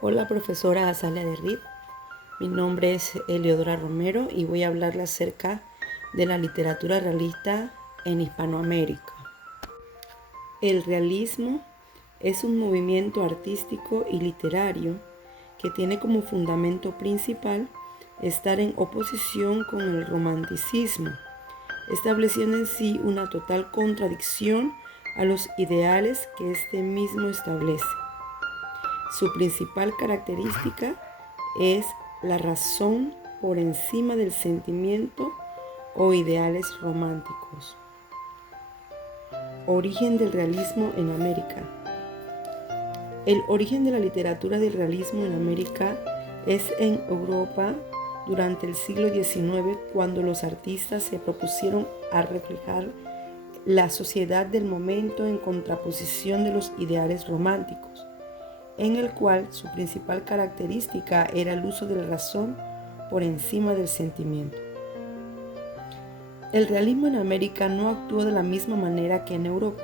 Hola, profesora Azalia de Rib. Mi nombre es Eleodora Romero y voy a hablarle acerca de la literatura realista en Hispanoamérica. El realismo es un movimiento artístico y literario que tiene como fundamento principal estar en oposición con el romanticismo, estableciendo en sí una total contradicción a los ideales que este mismo establece. Su principal característica es la razón por encima del sentimiento o ideales románticos. Origen del realismo en América. El origen de la literatura del realismo en América es en Europa durante el siglo XIX, cuando los artistas se propusieron a reflejar la sociedad del momento en contraposición de los ideales románticos, en el cual su principal característica era el uso de la razón por encima del sentimiento. El realismo en América no actuó de la misma manera que en Europa,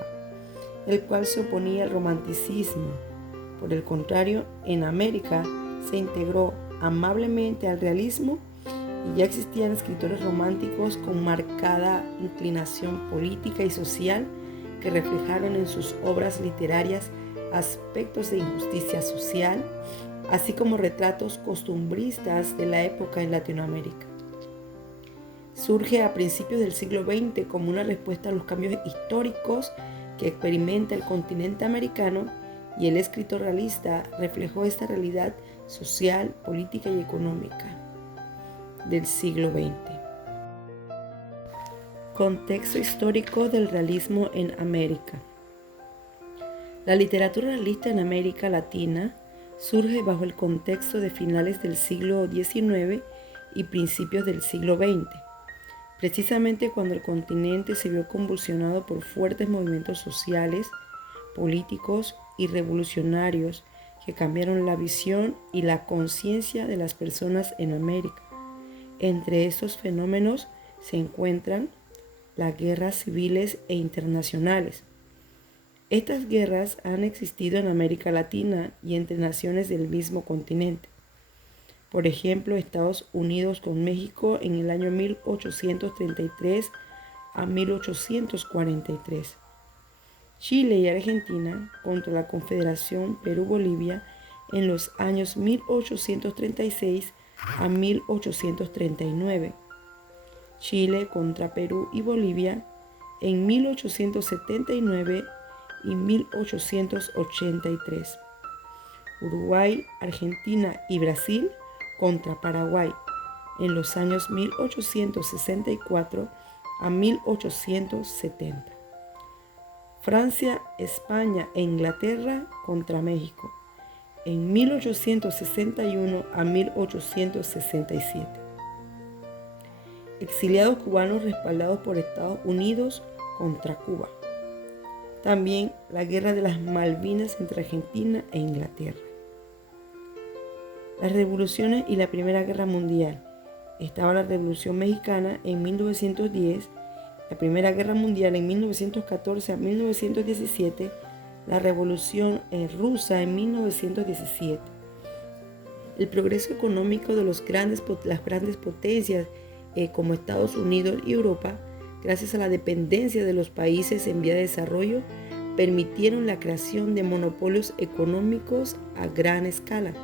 el cual se oponía al romanticismo. Por el contrario, en América se integró amablemente al realismo y ya existían escritores románticos con marcada inclinación política y social que reflejaron en sus obras literarias aspectos de injusticia social, así como retratos costumbristas de la época en Latinoamérica. Surge a principios del siglo XX como una respuesta a los cambios históricos que experimenta el continente americano, y el escritor realista reflejó esta realidad social, política y económica del siglo XX. Contexto histórico del realismo en América. La literatura realista en América Latina surge bajo el contexto de finales del siglo XIX y principios del siglo XX, precisamente cuando el continente se vio convulsionado por fuertes movimientos sociales, políticos y revolucionarios que cambiaron la visión y la conciencia de las personas en América. Entre estos fenómenos se encuentran las guerras civiles e internacionales. Estas guerras han existido en América Latina y entre naciones del mismo continente. Por ejemplo, Estados Unidos con México en el año 1833 a 1843. Chile y Argentina contra la Confederación Perú-Bolivia en los años 1836 a 1839. Chile contra Perú y Bolivia en 1879 y 1883. Uruguay, Argentina y Brasil contra Paraguay en los años 1864 a 1870. Francia, España e Inglaterra contra México en 1861 a 1867. Exiliados cubanos respaldados por Estados Unidos contra Cuba. También la guerra de las Malvinas entre Argentina e Inglaterra. Las revoluciones y la Primera Guerra Mundial. Estaba la Revolución Mexicana en 1910, la Primera Guerra Mundial en 1914 a 1917, la Revolución Rusa en 1917. El progreso económico de las grandes potencias como Estados Unidos y Europa, gracias a la dependencia de los países en vía de desarrollo, permitieron la creación de monopolios económicos a gran escala.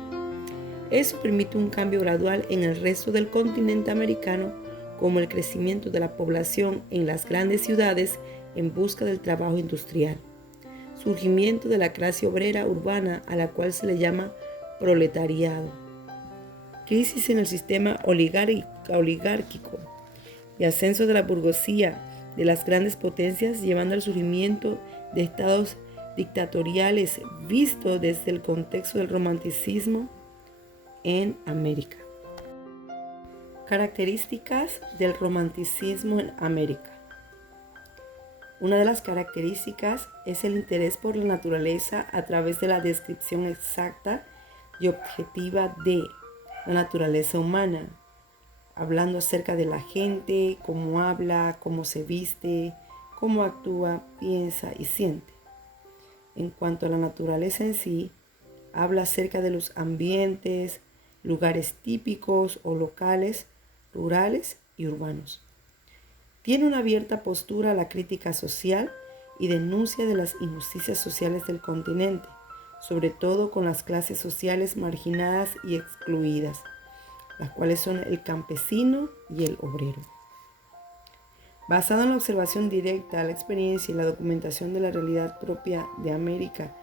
Eso permite un cambio gradual en el resto del continente americano, como el crecimiento de la población en las grandes ciudades en busca del trabajo industrial, surgimiento de la clase obrera urbana a la cual se le llama proletariado, crisis en el sistema oligárquico y ascenso de la burguesía de las grandes potencias, llevando al surgimiento de estados dictatoriales visto desde el contexto del romanticismo en América. Características del romanticismo en América. Una de las características es el interés por la naturaleza a través de la descripción exacta y objetiva de la naturaleza humana, hablando acerca de la gente, cómo habla, cómo se viste, cómo actúa, piensa y siente. En cuanto a la naturaleza en sí, Habla acerca de los ambientes, lugares típicos o locales, rurales y urbanos. Tiene una abierta postura a la crítica social y denuncia de las injusticias sociales del continente, sobre todo con las clases sociales marginadas y excluidas, las cuales son el campesino y el obrero. Basado en la observación directa, la experiencia y la documentación de la realidad propia de América,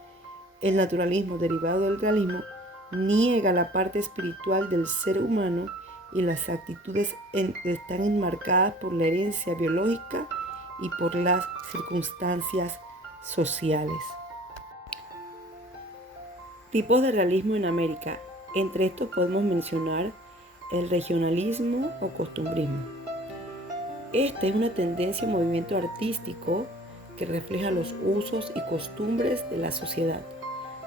el naturalismo derivado del realismo niega la parte espiritual del ser humano y las actitudes están enmarcadas por la herencia biológica y por las circunstancias sociales. Tipos de realismo en América. Entre estos podemos mencionar el regionalismo o costumbrismo. Esta es una tendencia o movimiento artístico que refleja los usos y costumbres de la sociedad,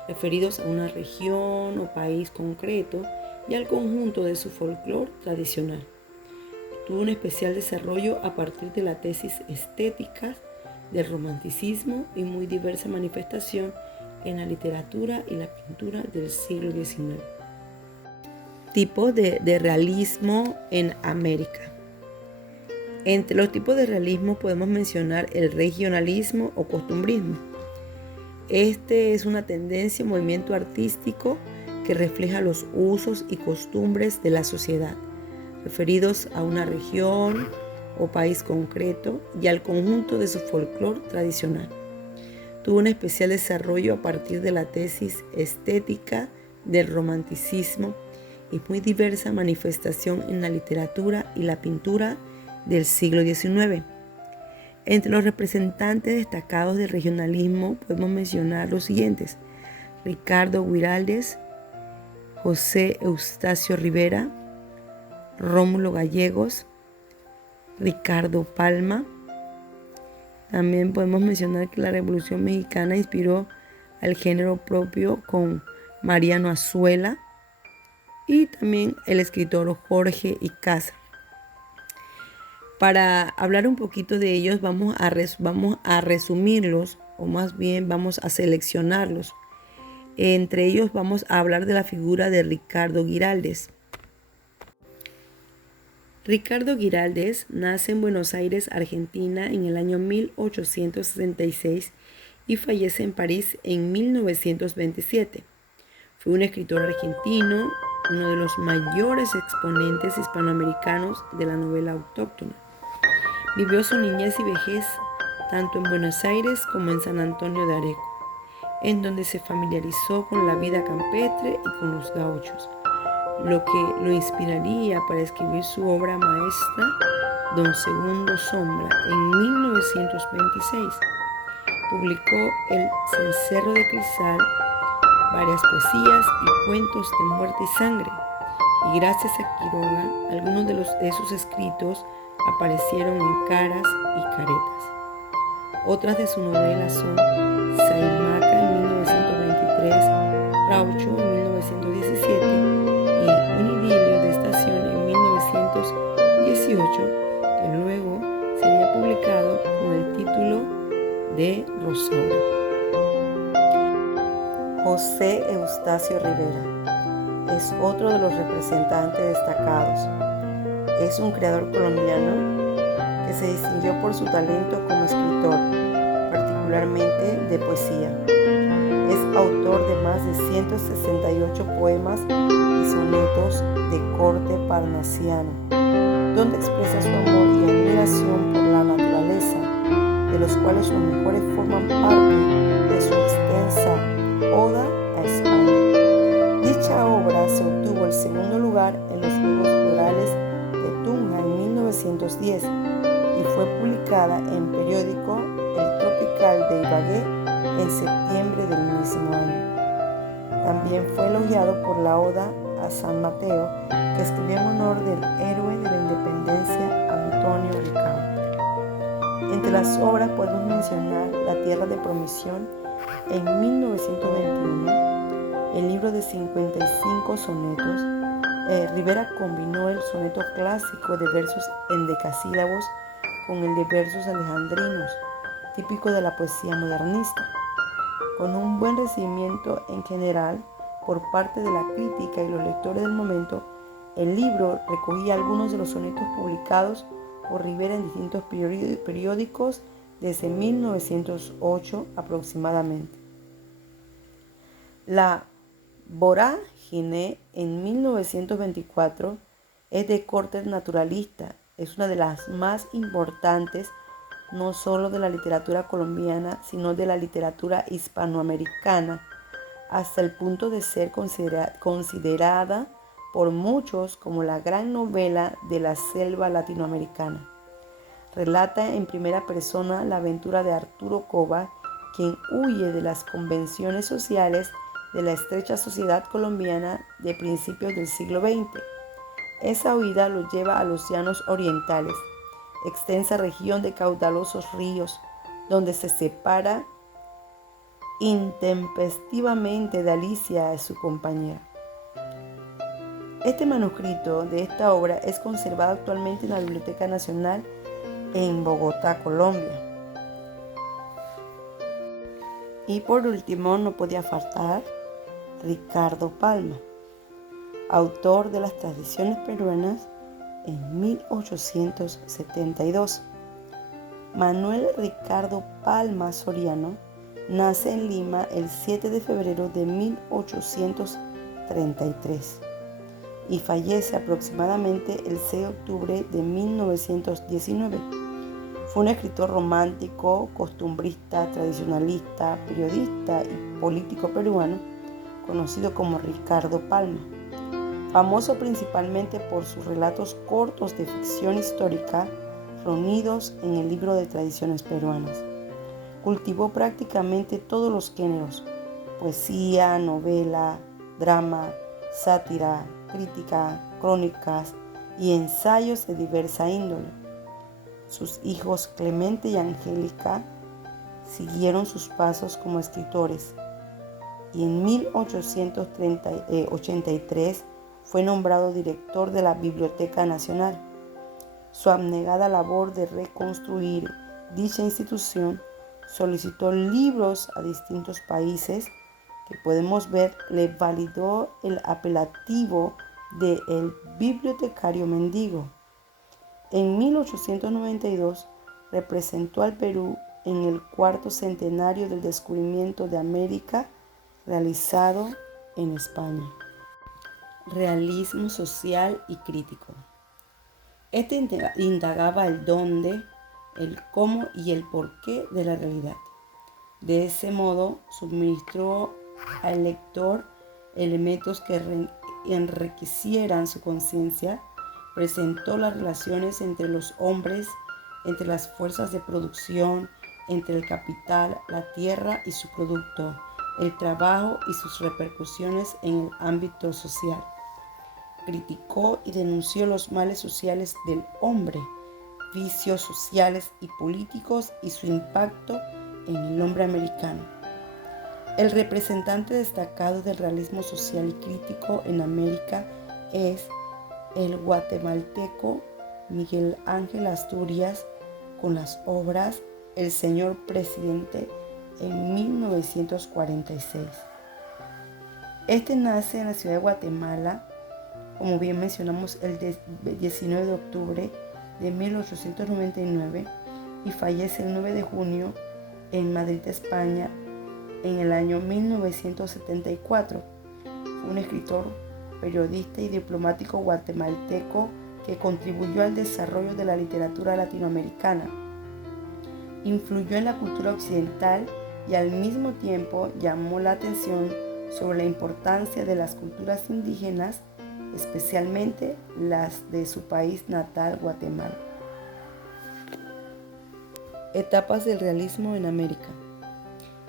referidos a una región o país concreto y al conjunto de su folclore tradicional. Tuvo un especial desarrollo a partir de la tesis estética del romanticismo y muy diversa manifestación en la literatura y la pintura del siglo XIX. Tipos de realismo en América. Entre los tipos de realismo podemos mencionar el regionalismo o costumbrismo. Este es una tendencia o movimiento artístico que refleja los usos y costumbres de la sociedad, referidos a una región o país concreto y al conjunto de su folclore tradicional. Tuvo un especial desarrollo a partir de la tesis estética del romanticismo y muy diversa manifestación en la literatura y la pintura del siglo XIX. Entre los representantes destacados del regionalismo podemos mencionar los siguientes: Ricardo Guiraldes, José Eustacio Rivera, Rómulo Gallegos, Ricardo Palma. También podemos mencionar que la Revolución Mexicana inspiró al género propio con Mariano Azuela y también el escritor Jorge Icaza. Para hablar un poquito de ellos vamos a resumirlos, o más bien vamos a seleccionarlos. Entre ellos vamos a hablar de la figura de Ricardo Guiraldes. Ricardo Guiraldes nace en Buenos Aires, Argentina, en el año 1866 y fallece en París en 1927. Fue un escritor argentino, uno de los mayores exponentes hispanoamericanos de la novela autóctona. Vivió su niñez y vejez tanto en Buenos Aires como en San Antonio de Areco, en donde se familiarizó con la vida campestre y con los gauchos, lo que lo inspiraría para escribir su obra maestra, Don Segundo Sombra, en 1926. Publicó El Cencerro de Cristal, varias poesías y cuentos de muerte y sangre, y gracias a Quiroga, algunos de sus escritos aparecieron en Caras y Caretas. Otras de sus novelas son Saimaca en 1923, Raucho en 1917 y Un idilio de estación en 1918, que luego sería publicado con el título de Rosaura. José Eustacio Rivera es otro de los representantes destacados. Es un creador colombiano que se distinguió por su talento como escritor, particularmente de poesía. Es autor de más de 168 poemas y sonetos de corte parnasiano, donde expresa su amor y admiración por la naturaleza, de los cuales los mejores forman parte de su extensa Oda a España. Dicha obra se obtuvo el segundo lugar en los Juegos Florales de Tunja en 1910 y fue publicada en periódico El Tropical de Ibagué en septiembre del mismo año. También fue elogiado por la Oda a San Mateo, que escribió en honor del héroe de la independencia Antonio Ricao. Entre las obras podemos mencionar La Tierra de Promisión en 1921, el libro de 55 sonetos. Rivera combinó el soneto clásico de versos endecasílabos con el de versos alejandrinos, típico de la poesía modernista. Con un buen recibimiento en general, por parte de la crítica y los lectores del momento, el libro recogía algunos de los sonetos publicados por Rivera en distintos periódicos desde 1908 aproximadamente. La Vorágine en 1924 es de corte naturalista, es una de las más importantes no solo de la literatura colombiana, sino de la literatura hispanoamericana, hasta el punto de ser considerada por muchos como la gran novela de la selva latinoamericana. Relata en primera persona la aventura de Arturo Cova, quien huye de las convenciones sociales de la estrecha sociedad colombiana de principios del siglo XX. Esa huida lo lleva a los llanos orientales, extensa región de caudalosos ríos, donde se separa intempestivamente de Alicia y su compañera. Este manuscrito de esta obra es conservado actualmente en la Biblioteca Nacional en Bogotá, Colombia. Y por último, no podía faltar Ricardo Palma, autor de las tradiciones peruanas en 1872. Manuel Ricardo Palma Soriano nace en Lima el 7 de febrero de 1833 y fallece aproximadamente el 6 de octubre de 1919. Fue un escritor romántico, costumbrista, tradicionalista, periodista y político peruano, conocido como Ricardo Palma, famoso principalmente por sus relatos cortos de ficción histórica reunidos en el libro de tradiciones peruanas. Cultivó prácticamente todos los géneros: poesía, novela, drama, sátira, crítica, crónicas y ensayos de diversa índole. Sus hijos Clemente y Angélica siguieron sus pasos como escritores y en 1883 fue nombrado director de la Biblioteca Nacional. Su abnegada labor de reconstruir dicha institución solicitó libros a distintos países que podemos ver le validó el apelativo de el bibliotecario mendigo. En 1892 representó al Perú en el cuarto centenario del descubrimiento de América realizado en España. Realismo social y crítico. Este indagaba el dónde, el cómo y el porqué de la realidad. De ese modo, suministró al lector elementos que enriquecieran su conciencia, presentó las relaciones entre los hombres, entre las fuerzas de producción, entre el capital, la tierra y su producto, el trabajo y sus repercusiones en el ámbito social. Criticó y denunció los males sociales del hombre, vicios sociales y políticos y su impacto en el hombre americano. El representante destacado del realismo social y crítico en América es el guatemalteco Miguel Ángel Asturias, con las obras El Señor Presidente en 1946. Este nace en la ciudad de Guatemala, como bien mencionamos, el 19 de octubre de 1899 y fallece el 9 de junio en Madrid, España, en el año 1974. Fue un escritor, periodista y diplomático guatemalteco que contribuyó al desarrollo de la literatura latinoamericana. Influyó en la cultura occidental y al mismo tiempo llamó la atención sobre la importancia de las culturas indígenas, especialmente las de su país natal, Guatemala. Etapas del realismo en América.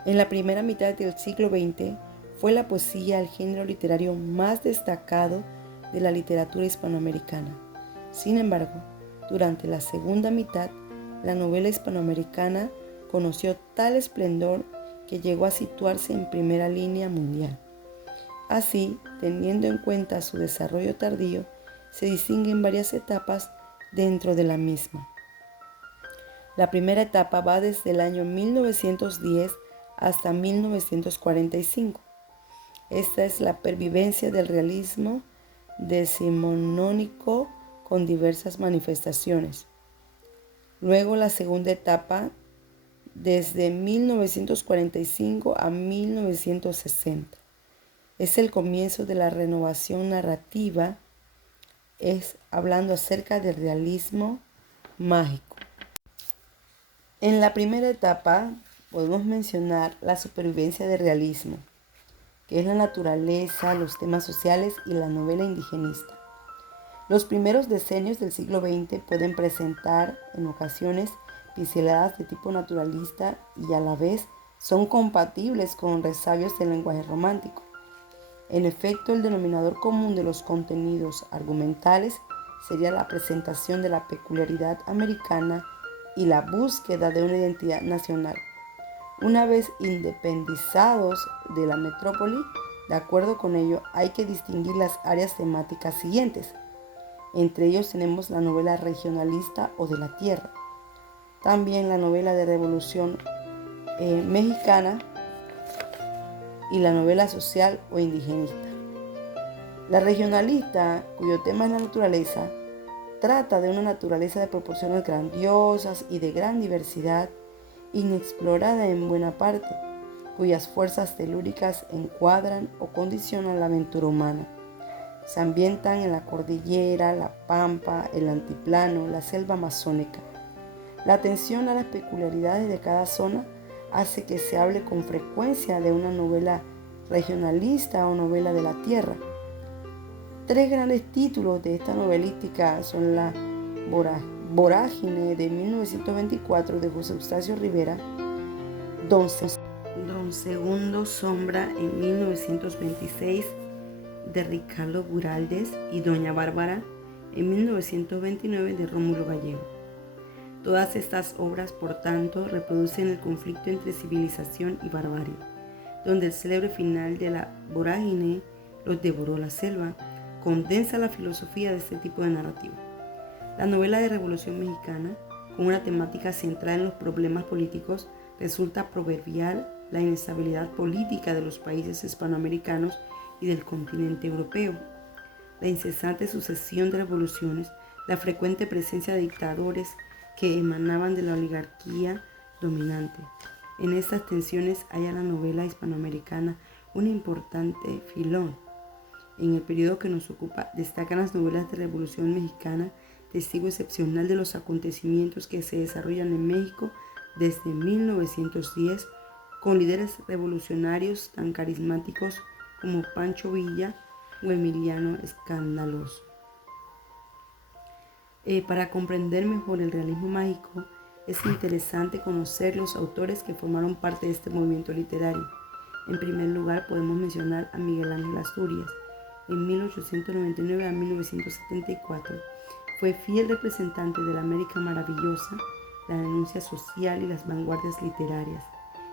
En la primera mitad del siglo XX fue la poesía el género literario más destacado de la literatura hispanoamericana. Sin embargo, durante la segunda mitad, la novela hispanoamericana conoció tal esplendor que llegó a situarse en primera línea mundial. Así, teniendo en cuenta su desarrollo tardío, se distinguen varias etapas dentro de la misma. La primera etapa va desde el año 1910 hasta 1945. Esta es la pervivencia del realismo decimonónico con diversas manifestaciones. Luego la segunda etapa, desde 1945 a 1960. Es el comienzo de la renovación narrativa, es hablando acerca del realismo mágico. En la primera etapa podemos mencionar la supervivencia del realismo, que es la naturaleza, los temas sociales y la novela indigenista. Los primeros decenios del siglo XX pueden presentar en ocasiones pinceladas de tipo naturalista y a la vez son compatibles con resabios del lenguaje romántico. En efecto, el denominador común de los contenidos argumentales sería la presentación de la peculiaridad americana y la búsqueda de una identidad nacional. Una vez independizados de la metrópoli, de acuerdo con ello, hay que distinguir las áreas temáticas siguientes. Entre ellos tenemos la novela regionalista o de la tierra, también la novela de revolución mexicana y la novela social o indigenista. La regionalista, cuyo tema es la naturaleza, trata de una naturaleza de proporciones grandiosas y de gran diversidad, inexplorada en buena parte, cuyas fuerzas telúricas encuadran o condicionan la aventura humana. Se ambientan en la cordillera, la pampa, el altiplano, la selva amazónica. La atención a las peculiaridades de cada zona hace que se hable con frecuencia de una novela regionalista o novela de la tierra. Tres grandes títulos de esta novelística son la Vorágine de 1924 de José Eustacio Rivera, Don Segundo Sombra en 1926 de Ricardo Buraldez y Doña Bárbara en 1929 de Rómulo Gallego. Todas estas obras, por tanto, reproducen el conflicto entre civilización y barbarie, donde el célebre final de la Vorágine, los devoró la selva, condensa la filosofía de este tipo de narrativa. La novela de Revolución Mexicana, con una temática centrada en los problemas políticos, resulta proverbial la inestabilidad política de los países hispanoamericanos y del continente europeo, la incesante sucesión de revoluciones, la frecuente presencia de dictadores que emanaban de la oligarquía dominante. En estas tensiones halla la novela hispanoamericana un importante filón. En el periodo que nos ocupa destacan las novelas de Revolución Mexicana, testigo excepcional de los acontecimientos que se desarrollan en México desde 1910, con líderes revolucionarios tan carismáticos como Pancho Villa o Emiliano Escandaloso. Para comprender mejor el realismo mágico, es interesante conocer los autores que formaron parte de este movimiento literario. En primer lugar, podemos mencionar a Miguel Ángel Asturias. En 1899 a 1974, fue fiel representante de la América maravillosa, la denuncia social y las vanguardias literarias.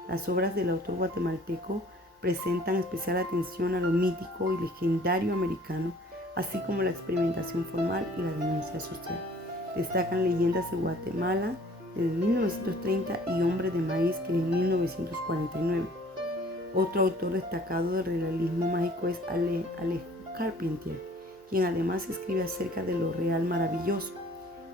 Las obras del autor guatemalteco presentan especial atención a lo mítico y legendario americano, así como la experimentación formal y la denuncia social. Destacan Leyendas de Guatemala de 1930 y Hombre de Maíz, que en 1949. Otro autor destacado del realismo mágico es Alejo Carpentier, quien además escribe acerca de lo real maravilloso.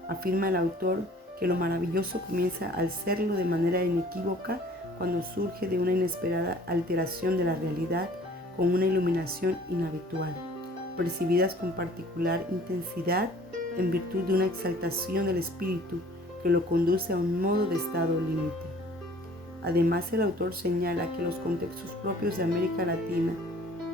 Afirma el autor que lo maravilloso comienza al serlo de manera inequívoca cuando surge de una inesperada alteración de la realidad con una iluminación inhabitual, percibidas con particular intensidad en virtud de una exaltación del espíritu que lo conduce a un modo de estado límite. Además, el autor señala que los contextos propios de América Latina,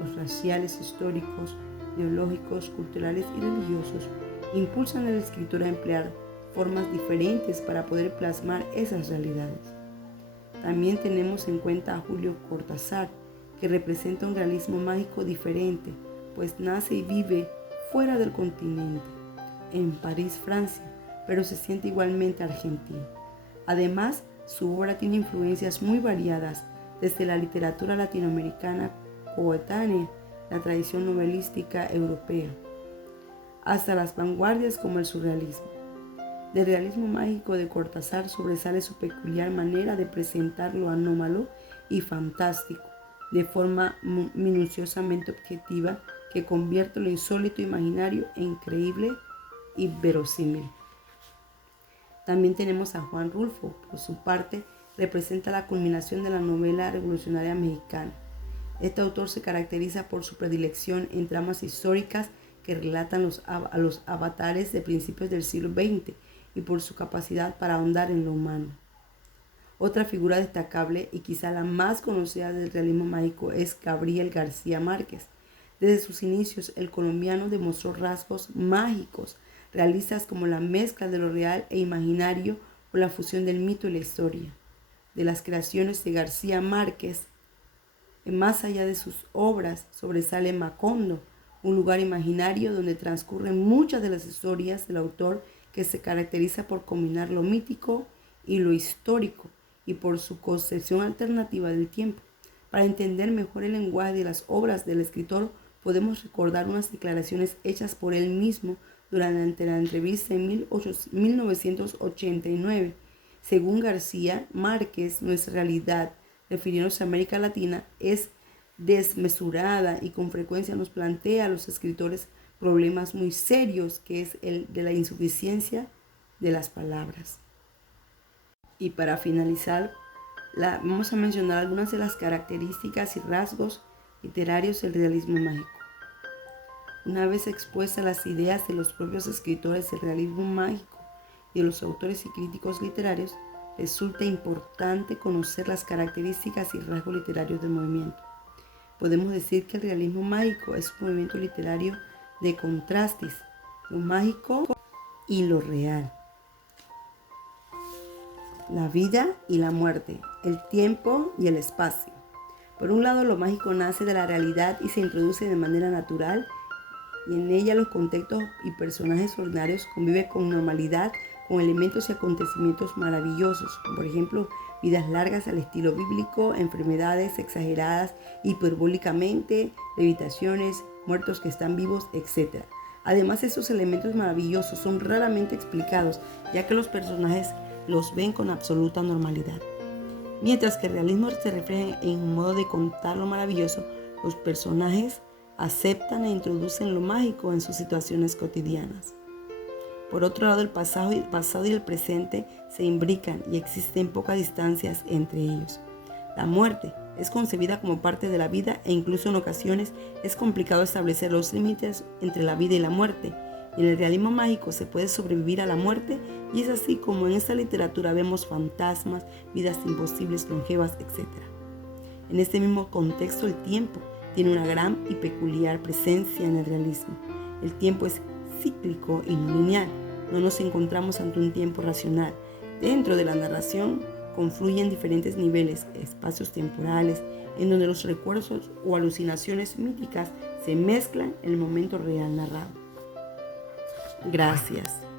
los raciales, históricos, ideológicos, culturales y religiosos, impulsan al escritor a emplear formas diferentes para poder plasmar esas realidades. También tenemos en cuenta a Julio Cortázar, que representa un realismo mágico diferente, pues nace y vive fuera del continente, en París, Francia, pero se siente igualmente argentino. Además, su obra tiene influencias muy variadas, desde la literatura latinoamericana coetánea, la tradición novelística europea, hasta las vanguardias como el surrealismo. Del realismo mágico de Cortázar sobresale su peculiar manera de presentar lo anómalo y fantástico, de forma minuciosamente objetiva que convierte lo insólito e imaginario en increíble y verosímil. También tenemos a Juan Rulfo. Por su parte, representa la culminación de la novela revolucionaria mexicana. Este autor se caracteriza por su predilección en tramas históricas que relatan a los avatares de principios del siglo XX y por su capacidad para ahondar en lo humano. Otra figura destacable y quizá la más conocida del realismo mágico es Gabriel García Márquez. Desde sus inicios, el colombiano demostró rasgos mágicos, realistas como la mezcla de lo real e imaginario o la fusión del mito y la historia. De las creaciones de García Márquez, más allá de sus obras, sobresale Macondo, un lugar imaginario donde transcurren muchas de las historias del autor, que se caracteriza por combinar lo mítico y lo histórico y por su concepción alternativa del tiempo. Para entender mejor el lenguaje de las obras del escritor, podemos recordar unas declaraciones hechas por él mismo durante la entrevista en 1989. Según García Márquez, nuestra realidad, refiriéndose a América Latina, es desmesurada y con frecuencia nos plantea a los escritores problemas muy serios, que es el de la insuficiencia de las palabras. Y para finalizar, vamos a mencionar algunas de las características y rasgos literarios del realismo mágico. Una vez expuestas las ideas de los propios escritores del realismo mágico y de los autores y críticos literarios, resulta importante conocer las características y rasgos literarios del movimiento. Podemos decir que el realismo mágico es un movimiento literario de contrastes, lo mágico y lo real, la vida y la muerte, el tiempo y el espacio. Por un lado, lo mágico nace de la realidad y se introduce de manera natural, y en ella los contextos y personajes ordinarios conviven con normalidad con elementos y acontecimientos maravillosos, como por ejemplo vidas largas al estilo bíblico, enfermedades exageradas hiperbólicamente, levitaciones, muertos que están vivos, etc. Además, estos elementos maravillosos son raramente explicados, ya que los personajes los ven con absoluta normalidad. Mientras que el realismo se refleja en un modo de contar lo maravilloso, los personajes aceptan e introducen lo mágico en sus situaciones cotidianas. Por otro lado, el pasado y el presente se imbrican y existen pocas distancias entre ellos. La muerte es concebida como parte de la vida e incluso en ocasiones es complicado establecer los límites entre la vida y la muerte. En el realismo mágico se puede sobrevivir a la muerte, y es así como en esta literatura vemos fantasmas, vidas imposibles, longevas, etc. En este mismo contexto, el tiempo tiene una gran y peculiar presencia en el realismo. El tiempo es cíclico y no lineal. No nos encontramos ante un tiempo racional. Dentro de la narración confluyen diferentes niveles, espacios temporales, en donde los recuerdos o alucinaciones míticas se mezclan en el momento real narrado. Gracias.